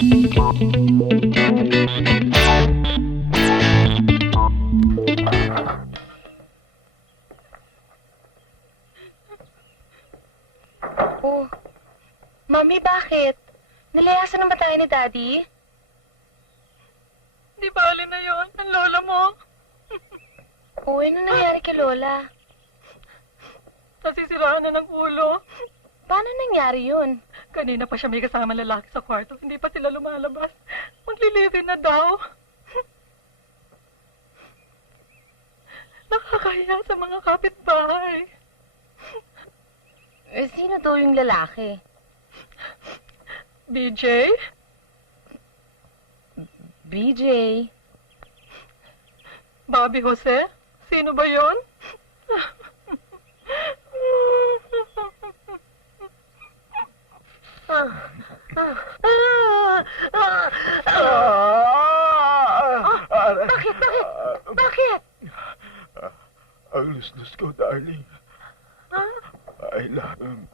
Oh, Mami, bakit? Nilayasan na ba tayo ni Daddy? Di bali na yon ang lola mo. Oo, ano nangyari kay Lola? Nasisiraan na ng ulo. Paano nangyari yun? Kanina pa siya may kasama lalaki sa kwarto. Hindi pa sila lumalabas. Maglilibin na daw. Nakakahiya sa mga kapitbahay. Eh, sino daw yung lalaki? BJ? BJ. Bobby Jose? Sino ba yon? Bakit? Bakit? Bakit? Ang luslos ko, darling. I love him.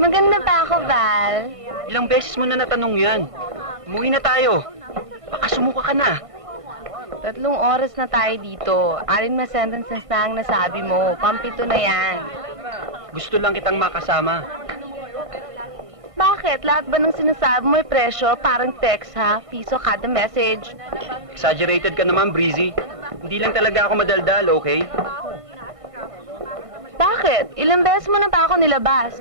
Maganda ba ako, Val? Ilang beses mo na natanong yan. Umuwi na tayo. Baka sumuka ka na. 3 oras na tayo dito. 6 na sentences na ang nasabi mo. Pampito na yan. Gusto lang kitang makasama. Bakit? Lahat ba ng sinasabi mo ay presyo? Parang text, ha? Piso kada message. Exaggerated ka naman, Breezy. Hindi lang talaga ako madaldal, okay? Bakit? Ilang beses mo na ba ako nilabas?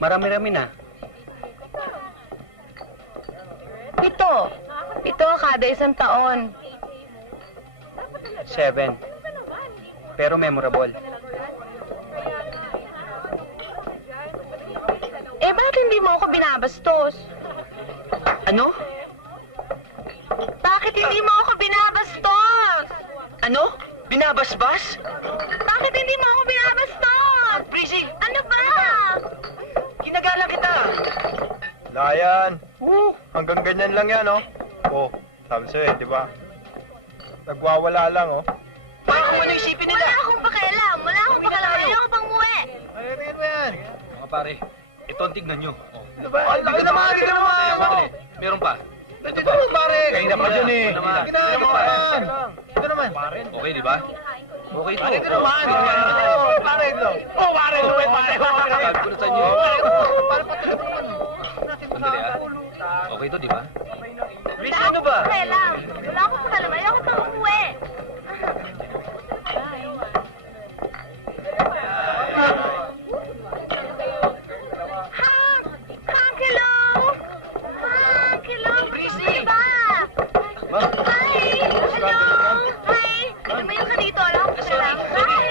Marami-rami na. 7. 7 kada isang taon. 7. Pero memorable. Eh, bakit hindi mo ako binabastos? Ano? Bakit hindi mo ako binabastos? Ano? Binabasbas? Bakit hindi mo ako binabastos? Breezy, Ano ba? ginagala kita. Layan. Hanggang ganyan lang yan, oh. Oh, sabi sa'yo, di ba? Nagwawala lang, oh. Paano mo naisipin nila? Wala akong pakialam. Wala akong pakialam. Ayaw ko pang umuwi. Ayun mo yan. Mga pare, ito ang tignan nyo. Oh. Ano ba? Ay, laki naman, laki naman. Sandali, meron pa. Ito ba, pare? Kanina pa dyan, eh. Ito naman. Ito naman. Ito naman. Okay, di ba? Okay ito. Pare, ito naman. Oh, pare, ito. Oh, pare, ito. Pare, Sabi ko na sa inyo. pare, pare. Sandali ah. Okay ito, di ba? Breezy, ano ba? Pakialam. Wala akong pakialam. Ayaw ko pang umuwi. Hank! Hank, hello! Hank, hello! Breezy! Diba? Hi! Hello! Hi! Lumayo ka dito. Wala akong pakialam. Hi!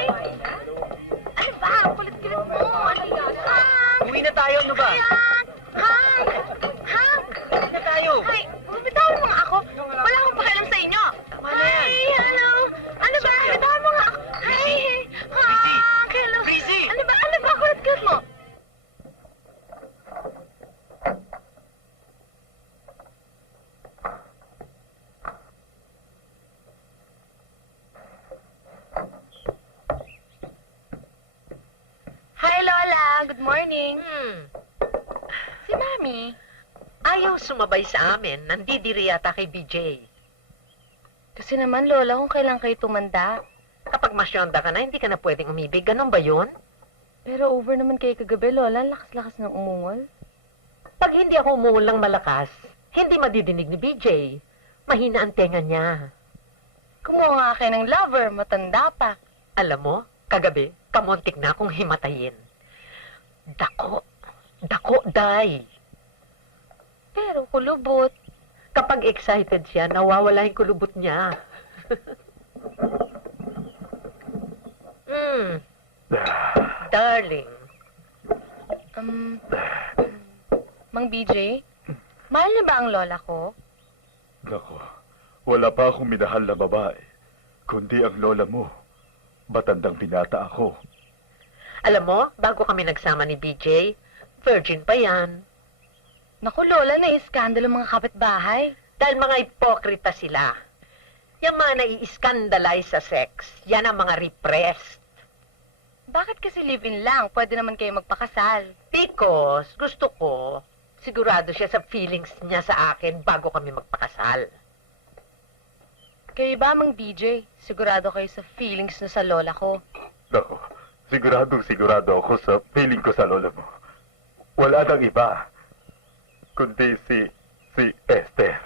Ano ba? Ang kulit-kulit mo. Ano yun? Hank! Uwi na tayo, ano ba? Hank! Hank! Hank! Uwi na tayo. Hi! Bitawan mo nga ako. Wala akong pakialam sa inyo. Hi! Hello! Ano ba? Bitawan mo nga ako. Hi! Hank! Hello! Breezy! Ano ba? Ano ba? Kulit-kulit mo. Hi, Lola. Good morning. Si Mami. Ayaw sumabay sa amin. Nandidiri yata kay BJ. Kasi naman, Lola, kung kailan kayo tumanda. Kapag masyonda ka na, hindi ka na pwedeng umibig. Ganon ba yun? Pero over naman kayo kagabi, Lola. Ang lakas-lakas ng umungol. Pag hindi ako umuul ng malakas, hindi madidinig ni BJ. Mahina ang tenga niya. Kumuha nga kayo ng lover, matanda pa. Alam mo, kagabi, kamuntik na akong himatayin. Dako. Dako, day. Pero kulubot. Kapag excited siya, nawawala yung kulubot niya. Darling. Mang BJ, mahal niyo ba ang lola ko? Nako, wala pa akong minahal na babae. kundi ang lola mo. Batandang binata ako. Alam mo, bago kami nagsama ni BJ, virgin pa yan. Naku, Lola, naiiskandalo mga kapitbahay. Dahil mga ipokrita sila. Yung mga nai-scandalize sa sex, yan ang mga repressed. Bakit kasi live-in lang? Pwede naman kayo magpakasal. Because gusto ko, sigurado siya sa feelings niya sa akin bago kami magpakasal. Kayo ba, Mang BJ? Sigurado kayo sa feelings na sa lola ko. Nako, sigurado ako sa feeling ko sa lola mo. Wala nang iba, kundi si Esther.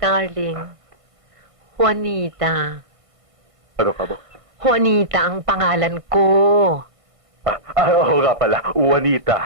Darling, Juanita. Ano ka ba? Juanita ang pangalan ko. Oo nga pala, Juanita.